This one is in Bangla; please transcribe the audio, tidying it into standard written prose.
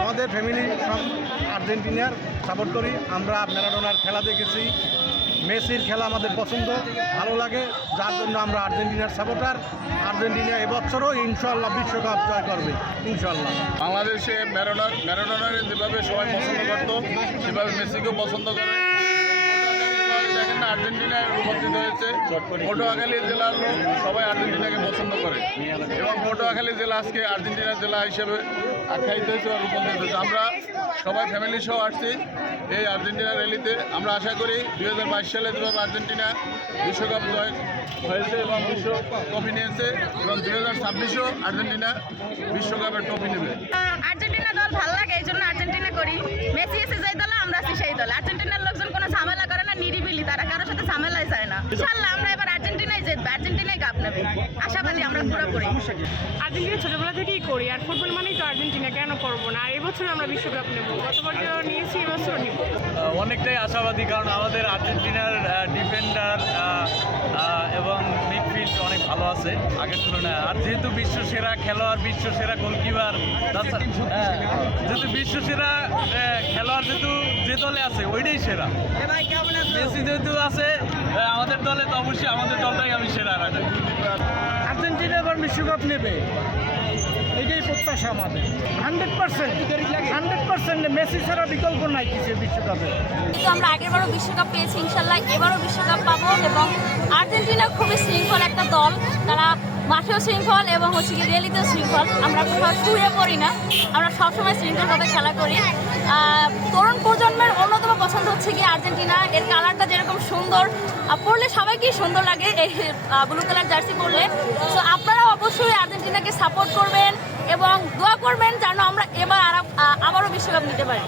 আমাদের ফ্যামিলি সব আর্জেন্টিনার সাপোর্ট করি। আমরা ম্যারাডোনার খেলা দেখেছি, মেসির খেলা আমাদের পছন্দ, ভালো লাগে, যার জন্য আমরা আর্জেন্টিনার সাপোর্টার। আর্জেন্টিনা এবছরও ইনশাল্লাহ বিশ্বকাপ জয় করবে, ইনশাল্লাহ। বাংলাদেশে ম্যারাডোনার যেভাবে সবাই পছন্দ করতো সেভাবে মেসিকেও পছন্দ করে। দেখেন না, আর্জেন্টিনায় রূপান্তরিত হয়েছে। পটুয়াখালী জেলার লোক সবাই আর্জেন্টিনাকে পছন্দ করে এবং পটুয়াখালী জেলা আজকে আর্জেন্টিনার জেলা হিসেবে আখ্যায়িত হয়েছে বা রূপান্তরিত হয়েছে। আমরা সবাই ফ্যামিলি সহ আসছি এই আর্জেন্টিনা র্যালিতে। আমরা আশা করি 2022 সালে যেভাবে আর্জেন্টিনা বিশ্বকাপ জয় হয়েছে এবং বিশ্ব ট্রফি নিয়েছে এবং 2026-ও আর্জেন্টিনা বিশ্বকাপের ট্রফি নেবে। আর্জেন্টিনা দল ভালো লাগে, এই জন্য আর্জেন্টিনা করি। মেসি এসে যেই দলে আমরা আছি সেই দলে। আর্জেন্টিনার লোকজন কোনো ঝামেলা করে না, নিরিবিলি, তারা কারোর সাথে ঝামেলাই যায় না। ইনশাআল্লাহ আমরা এবার আর্জেন্টিনাই জিতবে, আর্জেন্টিনাই কাপ নেবে, আশাবাদী আমরা পুরোপুরি। আর্জেন্টিনা ছোটবেলা থেকেই করি, আর ফুটবল মানেই তো আর্জেন্টিনা, কেন করবো না? আর এবছর আমরা বিশ্বকাপ নেব, গতবার নিয়েছি, এবছর নিব। অনেকটাই আশাবাদী, কারণ আমাদের আর্জেন্টিনার ডিফেন্ডার এবং মিডফিল্ড অনেক ভালো আছে আগের তুলনায়। আর যেহেতু বিশ্বসেরা খেলোয়াড়, বিশ্বসেরা গোলকিপার, যেহেতু বিশ্বসেরা খেলোয়াড় যেহেতু যে দলে আছে ওইটাই সেরা। মেসি যেহেতু আছে আমাদের দলে, তো অবশ্যই আমাদের দলটাই আমি সেরা রাখি। আর্জেন্টিনা এবার বিশ্বকাপ নেবে, এটাই প্রত্যাশা আমাদের। 100% মেসি ছাড়া বিকল্প নাই কিছু বিশ্বকাপে। কিন্তু আমরা আগেরবারও বিশ্বকাপ পেয়েছি, ইনশাল্লাহ এবারও বিশ্বকাপ পাবো। এবং আর্জেন্টিনা খুবই শৃঙ্খল একটা দল, তারা মাঠেও শৃঙ্খল এবং হচ্ছে কি রেলিতেও শৃঙ্খল। আমরা শুয়ে পড়ি না, আমরা সবসময় শৃঙ্খলভাবে খেলা করি। তরুণ প্রজন্মের অন্যতম পছন্দ হচ্ছে কি আর্জেন্টিনা, এর কালারটা যেরকম সুন্দর, পরলে সবাইকেই সুন্দর লাগে এই ব্লু কালার জার্সি পরলে। তো আপনারা অবশ্যই আর্জেন্টিনাকে সাপোর্ট করবেন এবং দোয়া করবেন যেন আমরা এবার আবারও বিশ্বকাপ নিতে পারি।